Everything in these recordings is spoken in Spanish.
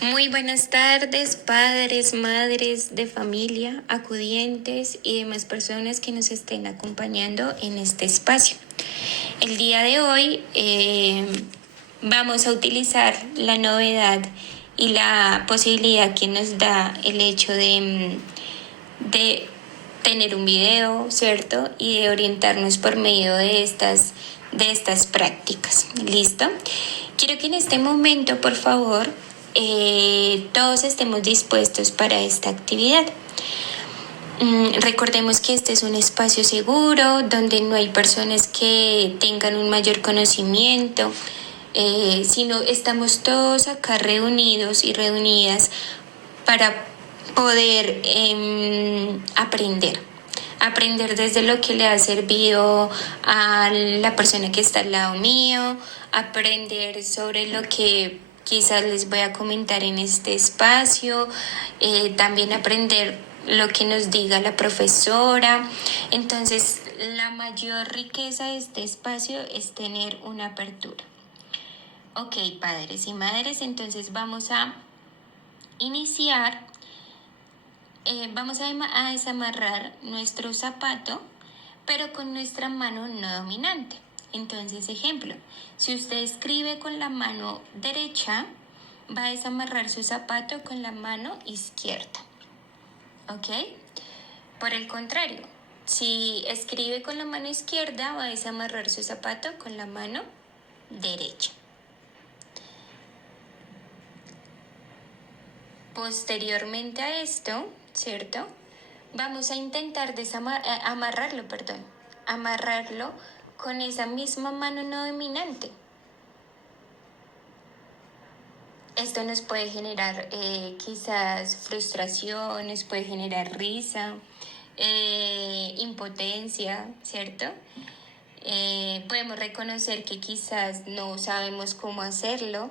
Muy buenas tardes, padres, madres de familia, acudientes y demás personas que nos estén acompañando en este espacio. El día de hoy vamos a utilizar la novedad y la posibilidad que nos da el hecho de tener un video, ¿cierto? Y de orientarnos por medio de estas prácticas. ¿Listo? Quiero que en este momento, por favor, todos estemos dispuestos para esta actividad. Recordemos que este es un espacio seguro donde no hay personas que tengan un mayor conocimiento, sino estamos todos acá reunidos y reunidas para poder aprender desde lo que le ha servido a la persona que está al lado mío, aprender sobre lo que quizás les voy a comentar en este espacio, también aprender lo que nos diga la profesora. Entonces, la mayor riqueza de este espacio es tener una apertura. Ok, padres y madres, entonces vamos a iniciar. Vamos a desamarrar nuestro zapato, pero con nuestra mano no dominante. Entonces, ejemplo, si usted escribe con la mano derecha, va a desamarrar su zapato con la mano izquierda. ¿Ok? Por el contrario, si escribe con la mano izquierda, va a desamarrar su zapato con la mano derecha. Posteriormente a esto, ¿cierto? Vamos a intentar amarrarlo con esa misma mano no dominante. Esto nos puede generar quizás frustración, nos puede generar risa, impotencia, ¿cierto? Podemos reconocer que quizás no sabemos cómo hacerlo.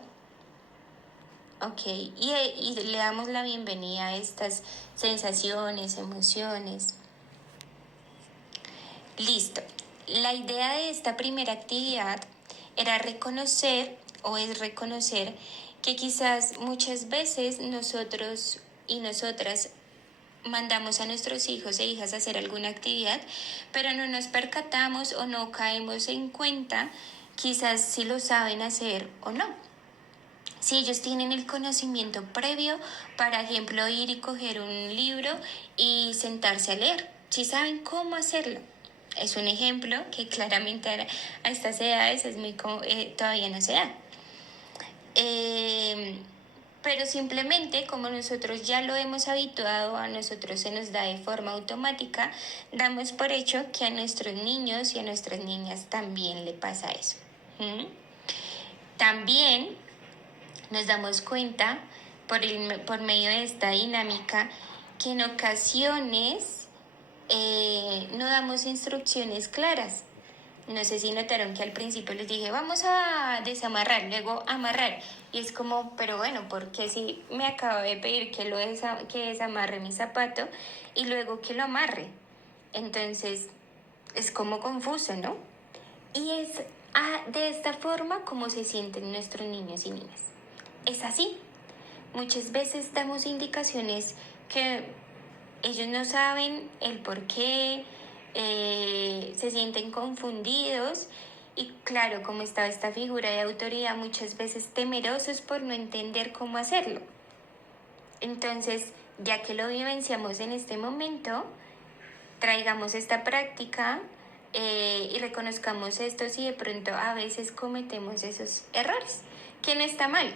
Ok, y le damos la bienvenida a estas sensaciones, emociones. Listo. La idea de esta primera actividad era reconocer o es reconocer que quizás muchas veces nosotros y nosotras mandamos a nuestros hijos e hijas a hacer alguna actividad, pero no nos percatamos o no caemos en cuenta quizás si lo saben hacer o no. Si ellos tienen el conocimiento previo, para ejemplo, ir y coger un libro y sentarse a leer, si saben cómo hacerlo. Es un ejemplo que claramente a estas edades todavía no se da. Pero simplemente como nosotros ya lo hemos habituado, a nosotros se nos da de forma automática, damos por hecho que a nuestros niños y a nuestras niñas también le pasa eso. También nos damos cuenta por medio de esta dinámica que en ocasiones no damos instrucciones claras. No sé si notaron que al principio les dije, vamos a desamarrar, luego amarrar. Y es como, pero bueno, porque si me acabo de pedir que desamarre mi zapato y luego que lo amarre? Entonces, es como confuso, ¿no? Y es de esta forma como se sienten nuestros niños y niñas. Es así. Muchas veces damos indicaciones que ellos no saben el por qué, se sienten confundidos y claro, como está esta figura de autoridad, muchas veces temerosos por no entender cómo hacerlo. Entonces, ya que lo vivenciamos en este momento, traigamos esta práctica y reconozcamos esto si de pronto a veces cometemos esos errores, que no está mal,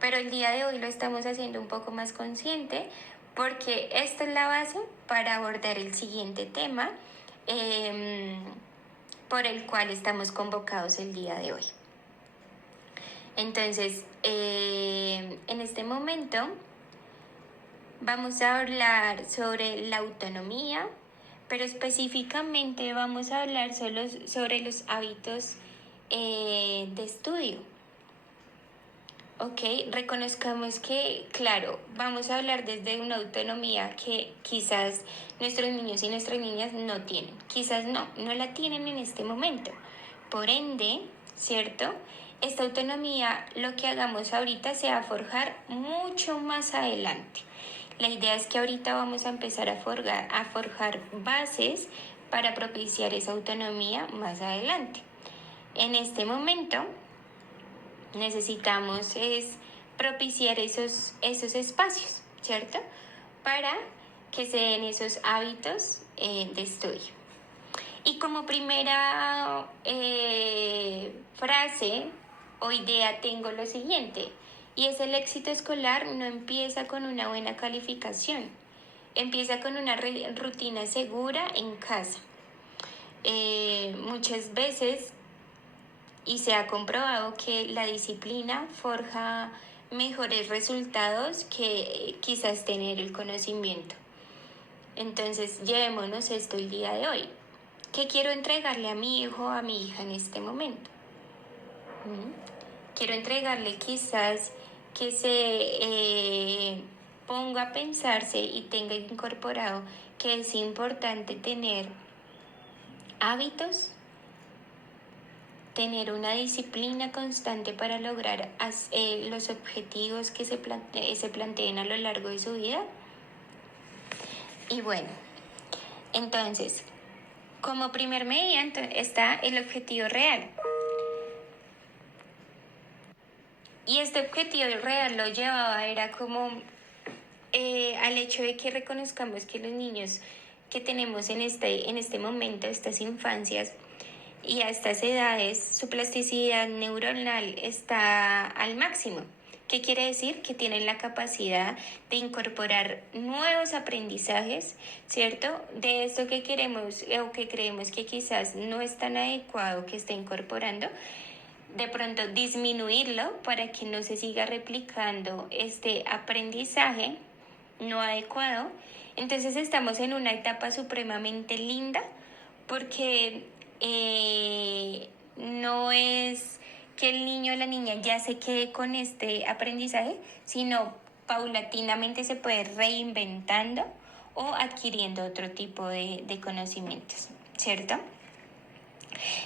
pero el día de hoy lo estamos haciendo un poco más consciente porque esta es la base para abordar el siguiente tema por el cual estamos convocados el día de hoy. Entonces, en este momento vamos a hablar sobre la autonomía, pero específicamente vamos a hablar solo sobre los hábitos de estudio. Ok, reconozcamos que, claro, vamos a hablar desde una autonomía que quizás nuestros niños y nuestras niñas no tienen. Quizás no la tienen en este momento. Por ende, ¿cierto? esta autonomía, lo que hagamos ahorita se va a forjar mucho más adelante. La idea es que ahorita vamos a empezar a forjar bases para propiciar esa autonomía más adelante. En este momento necesitamos es propiciar esos espacios, ¿cierto? Para que se den esos hábitos de estudio. Y como primera frase o idea tengo lo siguiente, y es: el éxito escolar no empieza con una buena calificación, empieza con una rutina segura en casa. Muchas veces, y se ha comprobado, que la disciplina forja mejores resultados que quizás tener el conocimiento. Entonces, llevémonos esto el día de hoy. ¿Qué quiero entregarle a mi hijo o a mi hija en este momento? Quiero entregarle quizás que se ponga a pensarse y tenga incorporado que es importante tener hábitos, tener una disciplina constante para lograr los objetivos que se planteen a lo largo de su vida. Y bueno, entonces, como primer medida está el objetivo real. Y este objetivo real lo llevaba, era como al hecho de que reconozcamos que los niños que tenemos en este momento, estas infancias y a estas edades, su plasticidad neuronal está al máximo. ¿Qué quiere decir? Que tienen la capacidad de incorporar nuevos aprendizajes, ¿cierto? De esto que queremos o que creemos que quizás no es tan adecuado que esté incorporando, de pronto disminuirlo para que no se siga replicando este aprendizaje no adecuado. Entonces estamos en una etapa supremamente linda porque no es que el niño o la niña ya se quede con este aprendizaje, sino paulatinamente se puede ir reinventando o adquiriendo otro tipo de conocimientos, ¿cierto?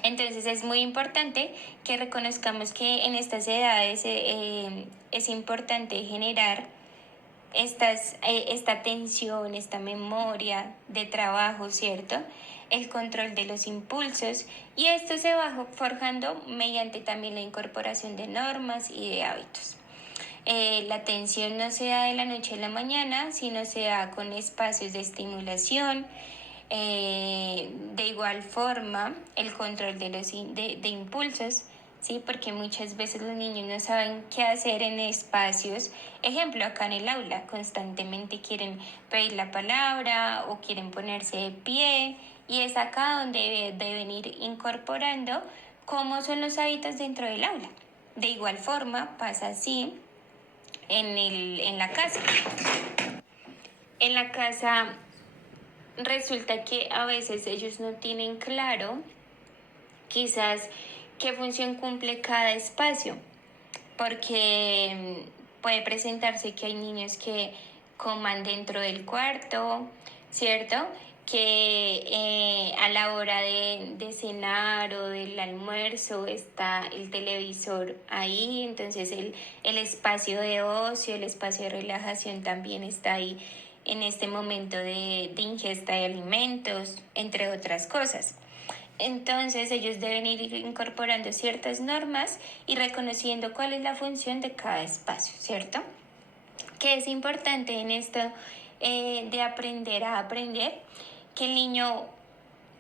Entonces es muy importante que reconozcamos que en estas edades es importante generar esta atención, esta memoria de trabajo, ¿cierto? El control de los impulsos, y esto se va forjando mediante también la incorporación de normas y de hábitos. La atención no se da de la noche a la mañana, sino se da con espacios de estimulación. De igual forma, el control de impulsos, ¿sí? Porque muchas veces los niños no saben qué hacer en espacios. Ejemplo, acá en el aula constantemente quieren pedir la palabra o quieren ponerse de pie, y es acá donde deben ir incorporando cómo son los hábitos dentro del aula. De igual forma pasa así en la casa. En la casa resulta que a veces ellos no tienen claro quizás qué función cumple cada espacio, porque puede presentarse que hay niños que coman dentro del cuarto, ¿cierto? Que a la hora de cenar o del almuerzo está el televisor ahí, entonces el espacio de ocio, el espacio de relajación también está ahí en este momento de ingesta de alimentos, entre otras cosas. Entonces ellos deben ir incorporando ciertas normas y reconociendo cuál es la función de cada espacio, ¿cierto? Que es importante en esto de aprender a aprender, que el niño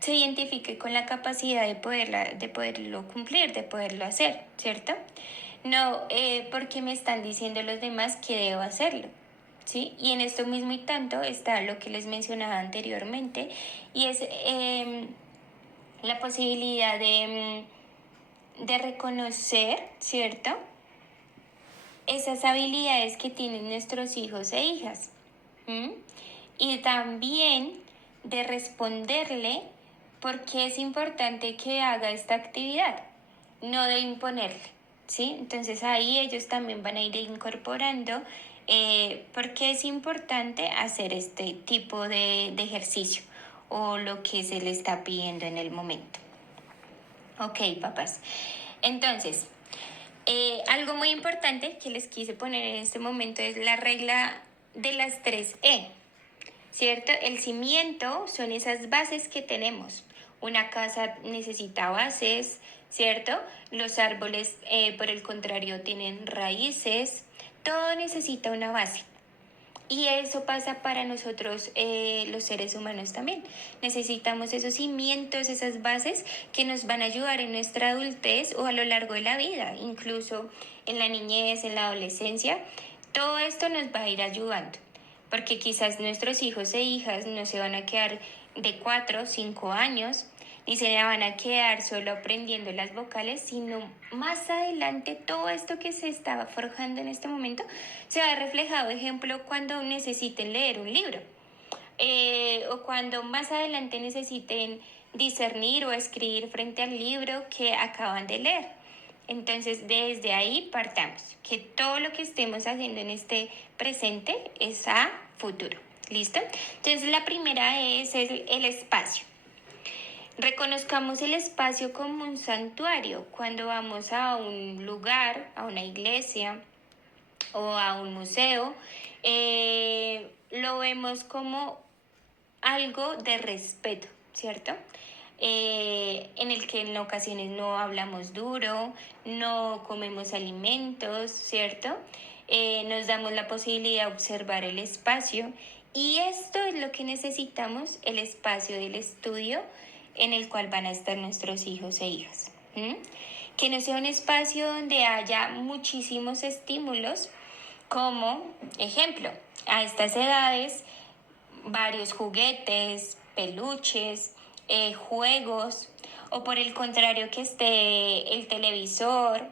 se identifique con la capacidad de poderlo cumplir, de poderlo hacer, ¿cierto? No porque me están diciendo los demás que debo hacerlo, ¿sí? Y en esto mismo y tanto está lo que les mencionaba anteriormente, y es la posibilidad de reconocer, ¿cierto? Esas habilidades que tienen nuestros hijos e hijas. Y también de responderle por qué es importante que haga esta actividad, no de imponerle, ¿sí? Entonces ahí ellos también van a ir incorporando por qué es importante hacer este tipo de ejercicio o lo que se le está pidiendo en el momento. Ok, papás. Entonces, Algo muy importante que les quise poner en este momento es la regla de las 3 E, ¿cierto? El cimiento son esas bases que tenemos. Una casa necesita bases, ¿cierto? Los árboles, por el contrario, tienen raíces. Todo necesita una base. Y eso pasa para nosotros, los seres humanos también. Necesitamos esos cimientos, esas bases que nos van a ayudar en nuestra adultez o a lo largo de la vida, incluso en la niñez, en la adolescencia. Todo esto nos va a ir ayudando, porque quizás nuestros hijos e hijas no se van a quedar de 4 o 5 años, ni se van a quedar solo aprendiendo las vocales, sino más adelante todo esto que se estaba forjando en este momento se va reflejado, ejemplo, cuando necesiten leer un libro, o cuando más adelante necesiten discernir o escribir frente al libro que acaban de leer. Entonces, desde ahí partamos, que todo lo que estemos haciendo en este presente es a futuro. ¿Listo? Entonces, la primera es el espacio. Reconozcamos el espacio como un santuario. Cuando vamos a un lugar, a una iglesia o a un museo, lo vemos como algo de respeto, ¿cierto? En el que en ocasiones no hablamos duro, no comemos alimentos, ¿cierto? Nos damos la posibilidad de observar el espacio, y esto es lo que necesitamos, el espacio del estudio en el cual van a estar nuestros hijos e hijas. Que no sea un espacio donde haya muchísimos estímulos, como ejemplo, a estas edades, varios juguetes, peluches, juegos, o por el contrario que esté el televisor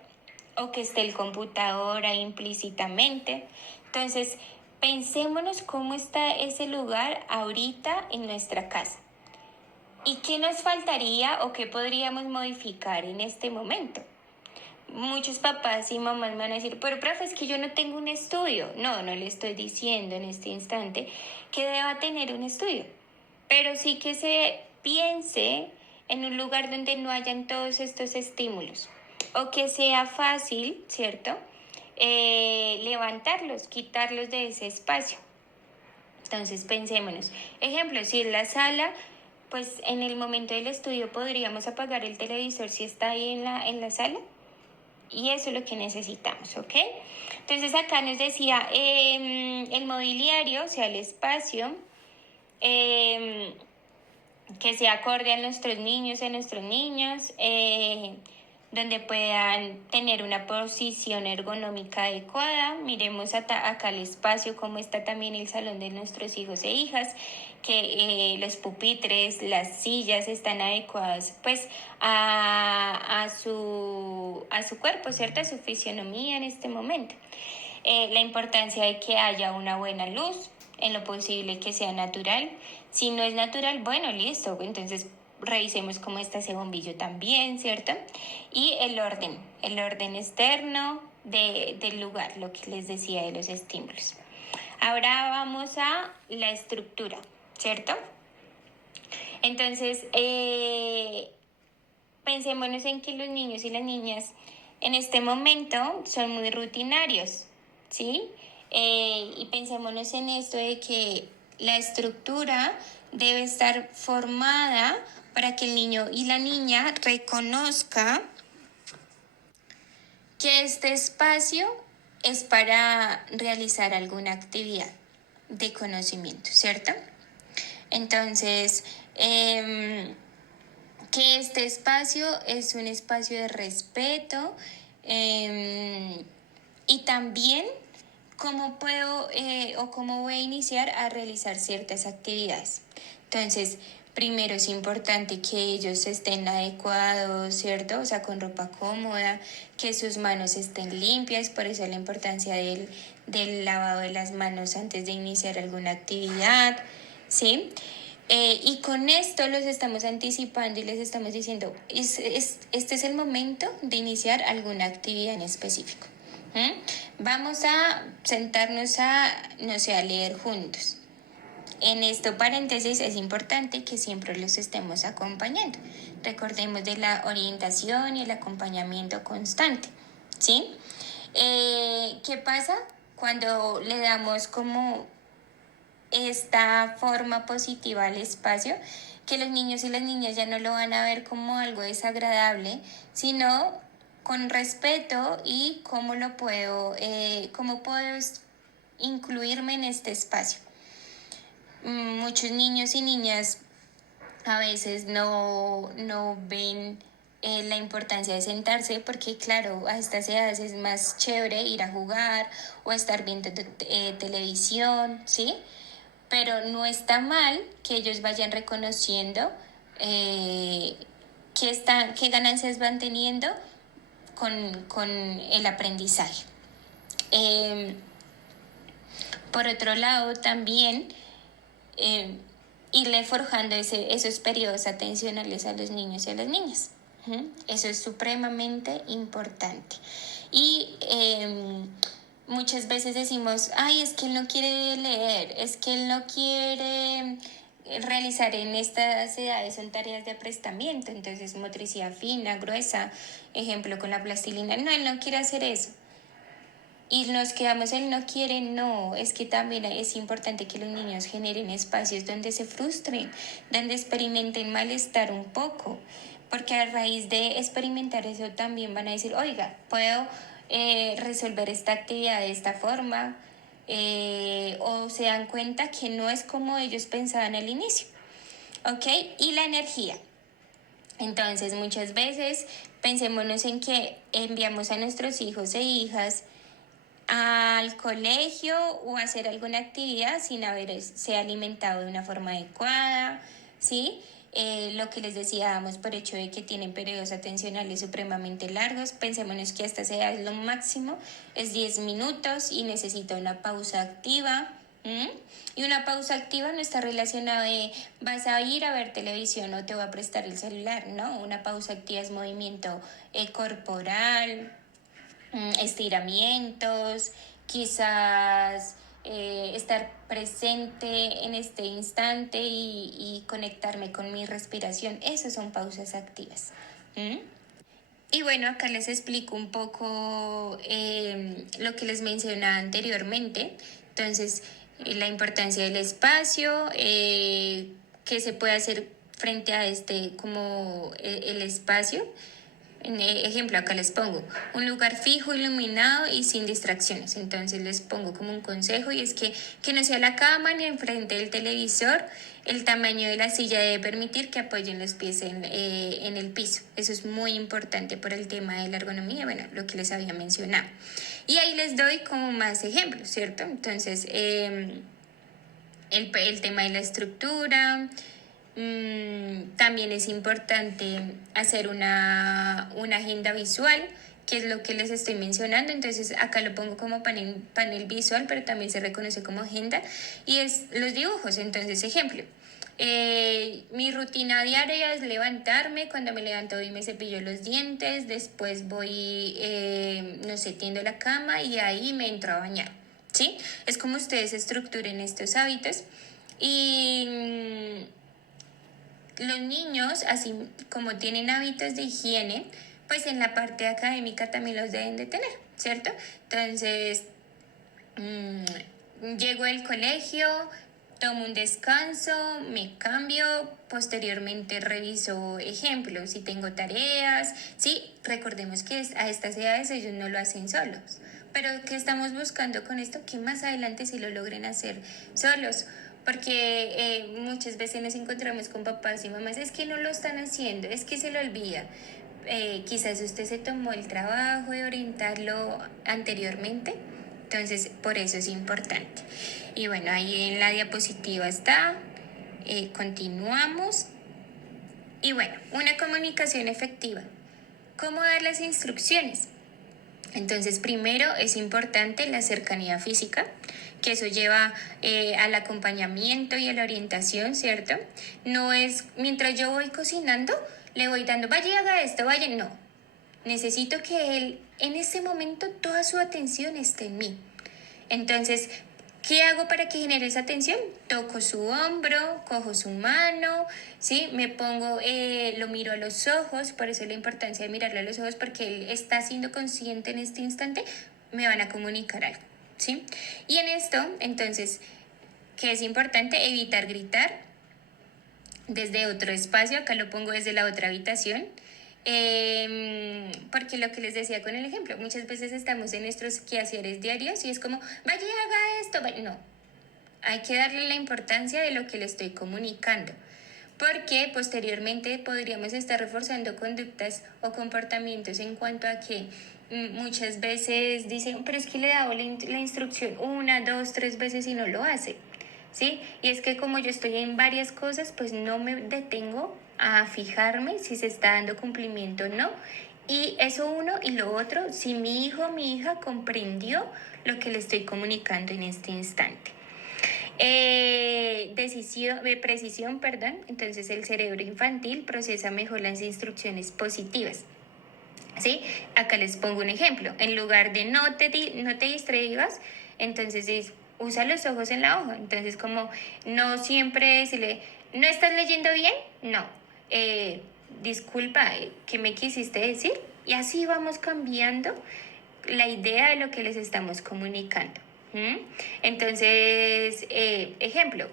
o que esté el computador ahí implícitamente. Entonces, pensémonos cómo está ese lugar ahorita en nuestra casa. ¿Y qué nos faltaría o qué podríamos modificar en este momento? Muchos papás y mamás me van a decir, pero profe, es que yo no tengo un estudio. No, no le estoy diciendo en este instante que deba tener un estudio, pero sí que se piense en un lugar donde no hayan todos estos estímulos, o que sea fácil, ¿cierto? Levantarlos, quitarlos de ese espacio. Entonces pensémonos, ejemplo, si es la sala, pues en el momento del estudio podríamos apagar el televisor si está ahí en la sala. Y eso es lo que necesitamos, ¿ok? Entonces acá nos decía, el mobiliario, o sea, el espacio, que sea acorde a nuestros niños y a nuestros niños, donde puedan tener una posición ergonómica adecuada. Miremos acá el espacio, cómo está también el salón de nuestros hijos e hijas, que los pupitres, las sillas están adecuadas pues a su cuerpo, ¿cierto? A su fisionomía en este momento. La importancia de que haya una buena luz, en lo posible que sea natural. Si no es natural, bueno, listo, entonces revisemos cómo está ese bombillo también, ¿cierto? Y el orden externo del lugar, lo que les decía de los estímulos. Ahora vamos a la estructura, ¿cierto? Entonces, pensémonos en que los niños y las niñas en este momento son muy rutinarios, ¿sí? Y pensémonos en esto de que la estructura debe estar formada para que el niño y la niña reconozca que este espacio es para realizar alguna actividad de conocimiento, ¿cierto? Entonces, que este espacio es un espacio de respeto, y también cómo puedo, o cómo voy a iniciar a realizar ciertas actividades. Entonces, primero es importante que ellos estén adecuados, ¿cierto? O sea, con ropa cómoda, que sus manos estén limpias, por eso la importancia del lavado de las manos antes de iniciar alguna actividad, ¿sí? Y con esto los estamos anticipando y les estamos diciendo, este es el momento de iniciar alguna actividad en específico. Vamos a sentarnos no sé, a leer juntos. En esto paréntesis es importante que siempre los estemos acompañando. Recordemos de la orientación y el acompañamiento constante. ¿sí? ¿Qué pasa cuando le damos como esta forma positiva al espacio? Que los niños y las niñas ya no lo van a ver como algo desagradable, sino con respeto y cómo puedo incluirme en este espacio. Muchos niños y niñas a veces no ven la importancia de sentarse porque claro, a estas edades es más chévere ir a jugar o estar viendo televisión, ¿sí? Pero no está mal que ellos vayan reconociendo eh, qué ganancias van teniendo con el aprendizaje. Eh, por otro lado, también eh, irle forjando esos periodos atencionales a los niños y a las niñas. Eso es supremamente importante. Y muchas veces decimos, ay, es que él no quiere leer, es que él no quiere realizar en estas edades, son tareas de aprestamiento, entonces motricidad fina, gruesa, ejemplo con la plastilina, no, él no quiere hacer eso. Y nos quedamos, él no quiere, no, es que también es importante que los niños generen espacios donde se frustren, donde experimenten malestar un poco, porque a raíz de experimentar eso también van a decir, oiga, puedo resolver esta actividad de esta forma, o se dan cuenta que no es como ellos pensaban al inicio, ¿ok? Y la energía. Entonces, muchas veces pensémonos en que enviamos a nuestros hijos e hijas al colegio o hacer alguna actividad sin haberse alimentado de una forma adecuada, ¿sí? Lo que les decía, damos por hecho de que tienen periodos atencionales supremamente largos, pensémonos que hasta sea lo máximo, es 10 minutos y necesita una pausa activa. Y una pausa activa no está relacionada de vas a ir a ver televisión o te voy a prestar el celular, ¿no? Una pausa activa es movimiento corporal, estiramientos, quizás estar presente en este instante y conectarme con mi respiración. Esas son pausas activas. ¿Mm? Y bueno, acá les explico un poco lo que les mencionaba anteriormente. Entonces, la importancia del espacio, qué se puede hacer frente a como el espacio. Ejemplo, acá les pongo un lugar fijo, iluminado y sin distracciones. Entonces les pongo como un consejo y es que no sea la cama ni enfrente del televisor. El tamaño de la silla debe permitir que apoyen los pies en el piso. Eso es muy importante por el tema de la ergonomía, bueno, lo que les había mencionado. Y ahí les doy como más ejemplos, ¿cierto? Entonces, el tema de la estructura. También es importante hacer una agenda visual, que es lo que les estoy mencionando. Entonces acá lo pongo como panel visual, pero también se reconoce como agenda. Y es los dibujos. Entonces, ejemplo. Mi rutina diaria es levantarme, cuando me levanto y me cepillo los dientes, después voy, no sé, tiendo la cama y ahí me entro a bañar, ¿sí? Es como ustedes estructuren estos hábitos y los niños, así como tienen hábitos de higiene, pues en la parte académica también los deben de tener, ¿cierto? Entonces, llego al colegio, tomo un descanso, me cambio, posteriormente reviso ejemplos, si tengo tareas, sí, recordemos que a estas edades ellos no lo hacen solos, pero ¿qué estamos buscando con esto? Que más adelante sí lo logren hacer solos, porque muchas veces nos encontramos con papás y mamás, es que no lo están haciendo, es que se lo olvida. Quizás usted se tomó el trabajo de orientarlo anteriormente, entonces por eso es importante. Y bueno, ahí en la diapositiva está, continuamos. Y bueno, una comunicación efectiva. ¿Cómo dar las instrucciones? Entonces, primero es importante la cercanía física, que eso lleva al acompañamiento y a la orientación, ¿cierto? No es mientras yo voy cocinando, le voy dando, vaya y haga esto, vaya, no. Necesito que él en ese momento toda su atención esté en mí. Entonces, ¿Qué hago para que genere esa atención? Toco su hombro, cojo su mano, ¿sí? Me pongo, lo miro a los ojos, por eso la importancia de mirarle a los ojos, porque él está siendo consciente en este instante, me van a comunicar algo, ¿sí? Y en esto, entonces, ¿qué es importante? Evitar gritar desde otro espacio, acá lo pongo desde la otra habitación. Porque lo que les decía con el ejemplo, muchas veces estamos en nuestros quehaceres diarios y es como, vaya, haga esto, no, hay que darle la importancia de lo que le estoy comunicando, porque posteriormente podríamos estar reforzando conductas o comportamientos en cuanto a que muchas veces dicen, pero es que le he dado la instrucción 1, 2, 3 veces y no lo hace, ¿sí? Y es que como yo estoy en varias cosas, pues no me detengo a fijarme si se está dando cumplimiento o no. Y eso uno y lo otro, si mi hijo o mi hija comprendió lo que le estoy comunicando en este instante. Precisión, perdón. Entonces el cerebro infantil procesa mejor las instrucciones positivas. ¿Sí? Acá les pongo un ejemplo. En lugar de no te distraigas, entonces usa los ojos en la hoja. Entonces como no siempre decirle, ¿no estás leyendo bien? No. Disculpa, ¿qué me quisiste decir? Y así vamos cambiando la idea de lo que les estamos comunicando. Entonces, ejemplo,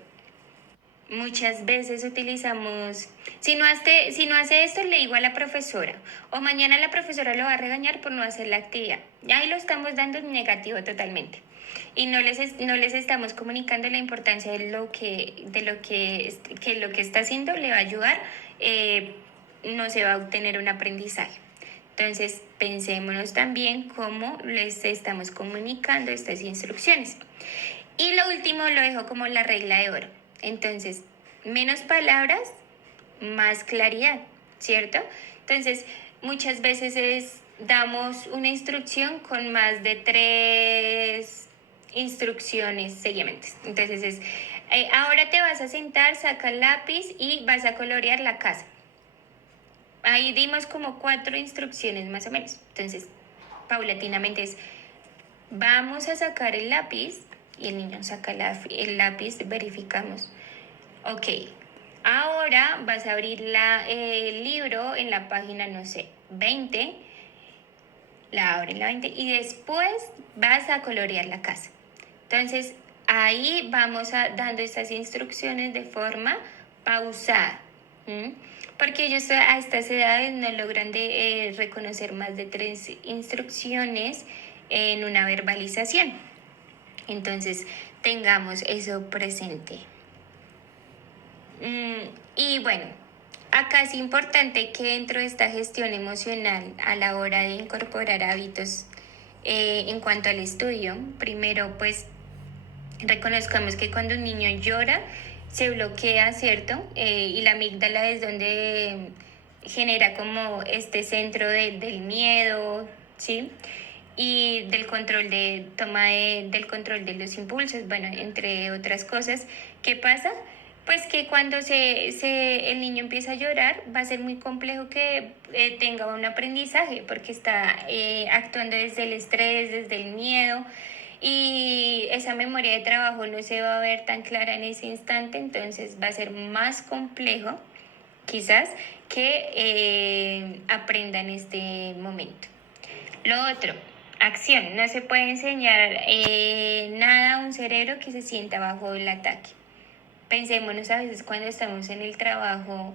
muchas veces utilizamos, si no hace esto, le digo a la profesora, o mañana la profesora lo va a regañar por no hacer la actividad. Ya ahí lo estamos dando en negativo totalmente. Y no les estamos comunicando la importancia de lo que lo que está haciendo le va a ayudar, no se va a obtener un aprendizaje. Entonces, pensémonos también cómo les estamos comunicando estas instrucciones. Y lo último lo dejo como la regla de oro. Entonces, menos palabras, más claridad, ¿cierto? Entonces, muchas veces damos una instrucción con más de 3 instrucciones seguidamente. Entonces ahora te vas a sentar, saca el lápiz y vas a colorear la casa. Ahí dimos como 4 instrucciones más o menos. Entonces, paulatinamente vamos a sacar el lápiz y el niño saca el lápiz, verificamos. Ok, ahora vas a abrir el libro en la página, no sé, 20, la abre en la 20 y después vas a colorear la casa. Entonces, ahí vamos dando estas instrucciones de forma pausada. Porque ellos a estas edades no logran reconocer más de 3 instrucciones en una verbalización. Entonces, tengamos eso presente. Y bueno, acá es importante que dentro de esta gestión emocional, a la hora de incorporar hábitos en cuanto al estudio, primero pues reconozcamos que cuando un niño llora, se bloquea, ¿cierto? Y la amígdala es donde genera como este centro del miedo, ¿sí? Y del control del control de los impulsos, bueno, entre otras cosas. ¿Qué pasa? Pues que cuando el niño empieza a llorar, va a ser muy complejo que tenga un aprendizaje, porque está actuando desde el estrés, desde el miedo, y esa memoria de trabajo no se va a ver tan clara en ese instante, entonces va a ser más complejo quizás que aprenda en este momento. Lo otro, acción. No se puede enseñar nada a un cerebro que se sienta bajo el ataque. Pensémonos a veces cuando estamos en el trabajo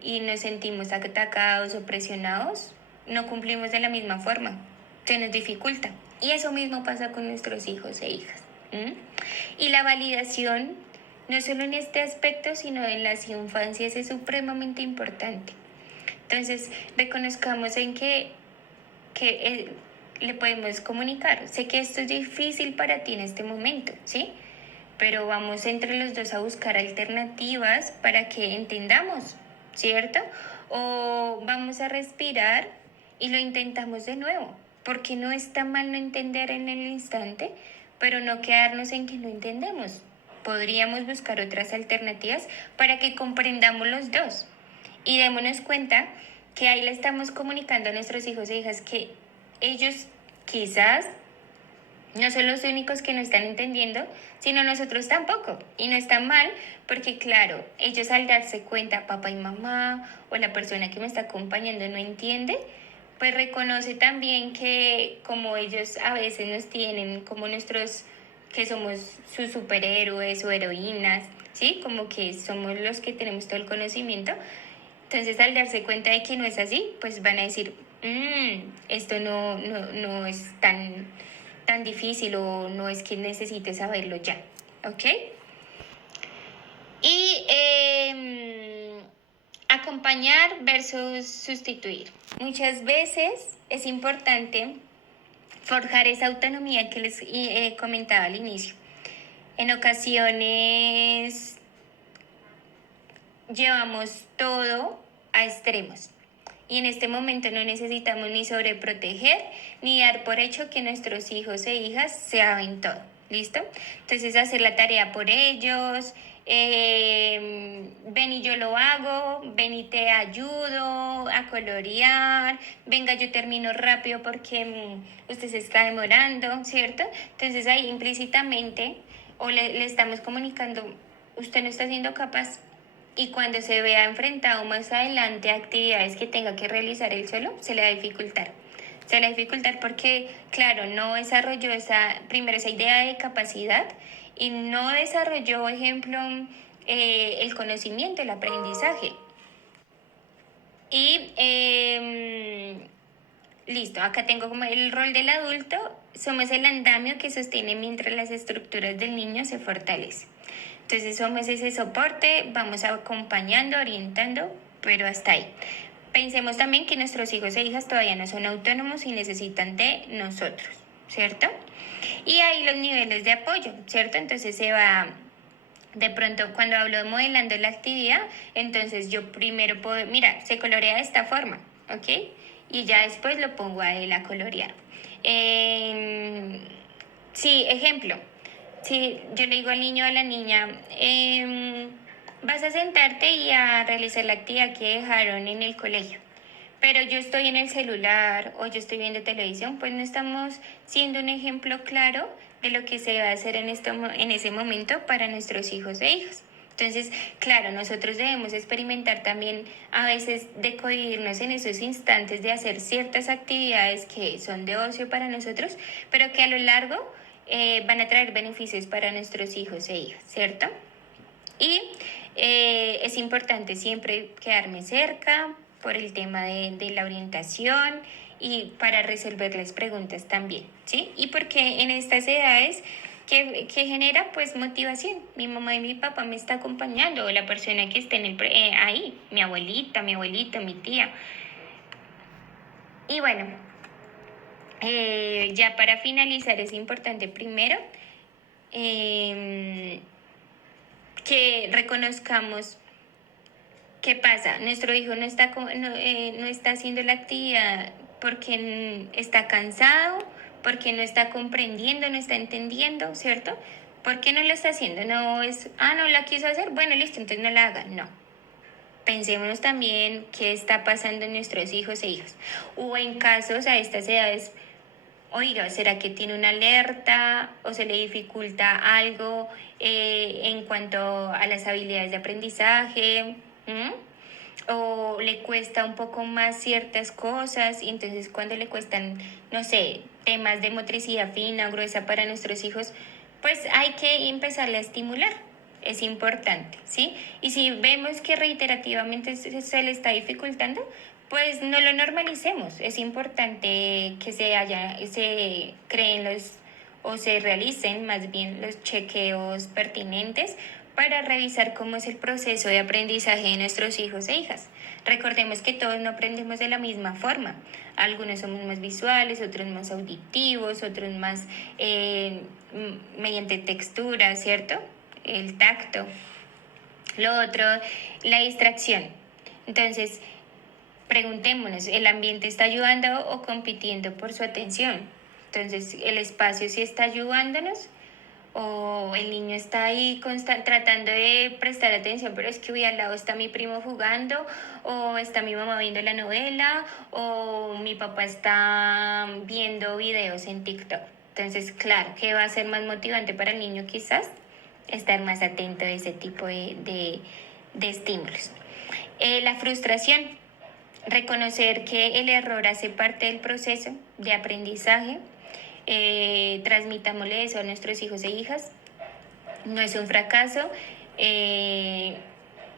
y nos sentimos atacados o presionados, no cumplimos de la misma forma, se nos dificulta. Y eso mismo pasa con nuestros hijos e hijas. Y la validación, no solo en este aspecto, sino en las infancias, es supremamente importante. Entonces, reconozcamos en que le podemos comunicar. Sé que esto es difícil para ti en este momento, ¿sí? Pero vamos entre los dos a buscar alternativas para que entendamos, ¿cierto? O vamos a respirar y lo intentamos de nuevo, porque no está mal no entender en el instante, pero no quedarnos en que no entendemos. Podríamos buscar otras alternativas para que comprendamos los dos y démonos cuenta que ahí le estamos comunicando a nuestros hijos e hijas que ellos quizás No son los únicos que no están entendiendo, sino nosotros tampoco. Y no está mal, porque claro, ellos al darse cuenta, papá y mamá o la persona que me está acompañando no entiende, pues reconoce también que como ellos a veces nos tienen como nuestros, que somos sus superhéroes o heroínas, ¿sí? Como que somos los que tenemos todo el conocimiento. Entonces al darse cuenta de que no es así, pues van a decir, esto no es tan difícil o no es que necesite saberlo ya, ¿ok? Y acompañar versus sustituir. Muchas veces es importante forjar esa autonomía que les comentaba al inicio. En ocasiones llevamos todo a extremos. Y en este momento no necesitamos ni sobreproteger ni dar por hecho que nuestros hijos e hijas saben todo. ¿Listo? Entonces hacer la tarea por ellos, ven y yo lo hago, ven y te ayudo a colorear, venga yo termino rápido porque usted se está demorando, ¿cierto? Entonces ahí implícitamente o le estamos comunicando, usted no está siendo capaz, y cuando se vea enfrentado más adelante a actividades que tenga que realizar él solo, se le va a dificultar. Se le va a dificultar porque, claro, no desarrolló primero esa idea de capacidad y no desarrolló, ejemplo, el conocimiento, el aprendizaje. Y listo, acá tengo como el rol del adulto, somos el andamio que sostiene mientras las estructuras del niño se fortalecen. Entonces somos ese soporte, vamos acompañando, orientando, pero hasta ahí. Pensemos también que nuestros hijos e hijas todavía no son autónomos y necesitan de nosotros, ¿cierto? Y ahí los niveles de apoyo, ¿cierto? Entonces se va, de pronto cuando hablo de modelando la actividad, entonces yo primero puedo, mira, se colorea de esta forma, ¿ok? Y ya después lo pongo a él a colorear. Sí, ejemplo, si yo le digo al niño o a la niña, vas a sentarte y a realizar la actividad que dejaron en el colegio, pero yo estoy en el celular o yo estoy viendo televisión, pues no estamos siendo un ejemplo claro de lo que se va a hacer en ese momento para nuestros hijos e hijas. Entonces, claro, nosotros debemos experimentar también a veces de cohibirnos en esos instantes de hacer ciertas actividades que son de ocio para nosotros, pero que a lo largo van a traer beneficios para nuestros hijos e hijas, ¿cierto? Y es importante siempre quedarme cerca por el tema de la orientación y para resolverles preguntas también, ¿sí? Y porque en estas edades que genera pues motivación. Mi mamá y mi papá me está acompañando, o la persona que esté ahí, mi abuelita, mi abuelito, mi tía. Y bueno, ya para finalizar es importante primero que reconozcamos qué pasa. Nuestro hijo no está haciendo la actividad porque está cansado, porque no está comprendiendo, no está entendiendo, ¿cierto? ¿Por qué no lo está haciendo? No es, no la quiso hacer, bueno, listo, entonces no la haga. No. Pensémonos también qué está pasando en nuestros hijos e hijas. O en casos a estas edades, oiga, ¿será que tiene una alerta o se le dificulta algo en cuanto a las habilidades de aprendizaje? O le cuesta un poco más ciertas cosas y entonces cuando le cuestan, no sé, temas de motricidad fina o gruesa para nuestros hijos, pues hay que empezarle a estimular. Es importante, ¿sí? Y si vemos que reiterativamente se le está dificultando, pues no lo normalicemos. Es importante que se creen o se realicen más bien los chequeos pertinentes para revisar cómo es el proceso de aprendizaje de nuestros hijos e hijas. Recordemos que todos no aprendemos de la misma forma. Algunos somos más visuales, otros más auditivos, otros más mediante textura, ¿cierto? El tacto. Lo otro, la distracción. Entonces, preguntémonos, ¿el ambiente está ayudando o compitiendo por su atención? Entonces, ¿el espacio sí está ayudándonos? O el niño está ahí tratando de prestar atención, pero es que hoy al lado está mi primo jugando, o está mi mamá viendo la novela, o mi papá está viendo videos en TikTok. Entonces, claro, ¿qué va a ser más motivante para el niño quizás? Estar más atento a ese tipo de estímulos. La frustración, reconocer que el error hace parte del proceso de aprendizaje. Transmitámosle eso a nuestros hijos e hijas. No es un fracaso de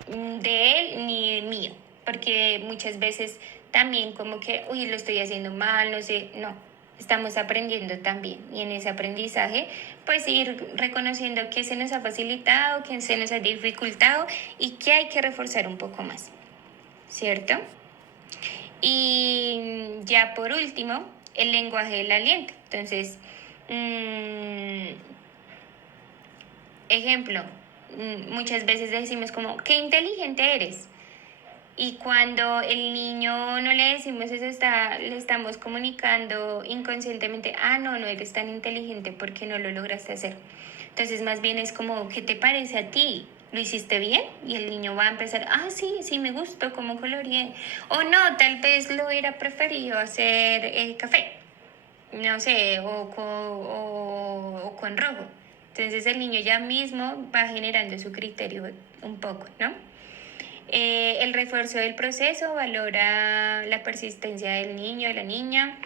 él ni mío, porque muchas veces también como que, uy, lo estoy haciendo mal, no sé, no, estamos aprendiendo también y en ese aprendizaje pues ir reconociendo que se nos ha facilitado, que se nos ha dificultado y que hay que reforzar un poco más, ¿cierto? Y ya por último, el lenguaje del aliento. Entonces, ejemplo, muchas veces decimos como, qué inteligente eres. Y cuando el niño no le decimos eso, le estamos comunicando inconscientemente, ah, no, no eres tan inteligente porque no lo lograste hacer. Entonces más bien es como, ¿qué te parece a ti? ¿Lo hiciste bien? Y el niño va a empezar, ah, sí, sí, me gustó cómo coloreé. O no, tal vez lo hubiera preferido hacer café, no sé, o con rojo. Entonces el niño ya mismo va generando su criterio un poco, ¿no? El refuerzo del proceso valora la persistencia del niño o la niña.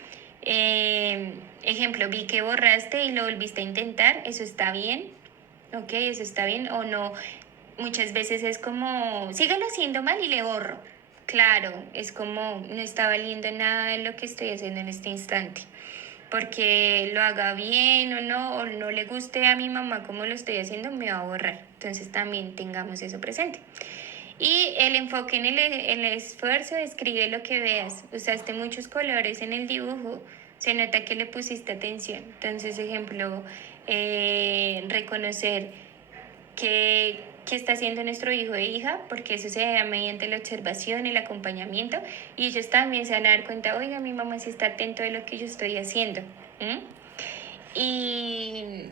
Ejemplo, vi que borraste y lo volviste a intentar, eso está bien, ok, eso está bien, o no, muchas veces es como, síguelo haciendo mal y le borro. Claro, es como, no está valiendo nada de lo que estoy haciendo en este instante, porque lo haga bien o no le guste a mi mamá como lo estoy haciendo, me va a borrar. Entonces también tengamos eso presente. Y el enfoque en el esfuerzo, escribe lo que veas. Usaste muchos colores en el dibujo, se nota que le pusiste atención. Entonces, ejemplo, reconocer qué está haciendo nuestro hijo e hija, porque eso se da mediante la observación, el acompañamiento, y ellos también se van a dar cuenta, oiga, mi mamá sí está atento de lo que yo estoy haciendo. Y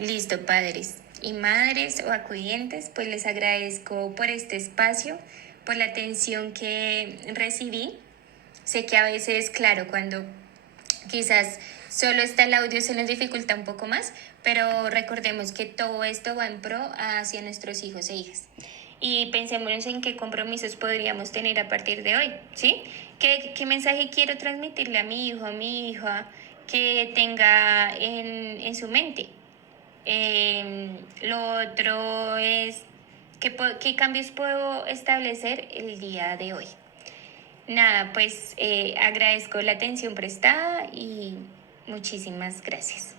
listo, padres y madres o acudientes, pues les agradezco por este espacio, por la atención que recibí. Sé que a veces, claro, cuando quizás solo está el audio se nos dificulta un poco más, pero recordemos que todo esto va en pro hacia nuestros hijos e hijas. Y pensémonos en qué compromisos podríamos tener a partir de hoy, ¿sí? ¿Qué mensaje quiero transmitirle a mi hijo, a mi hija, que tenga en su mente? Lo otro es qué cambios puedo establecer el día de hoy. Nada, pues agradezco la atención prestada y muchísimas gracias.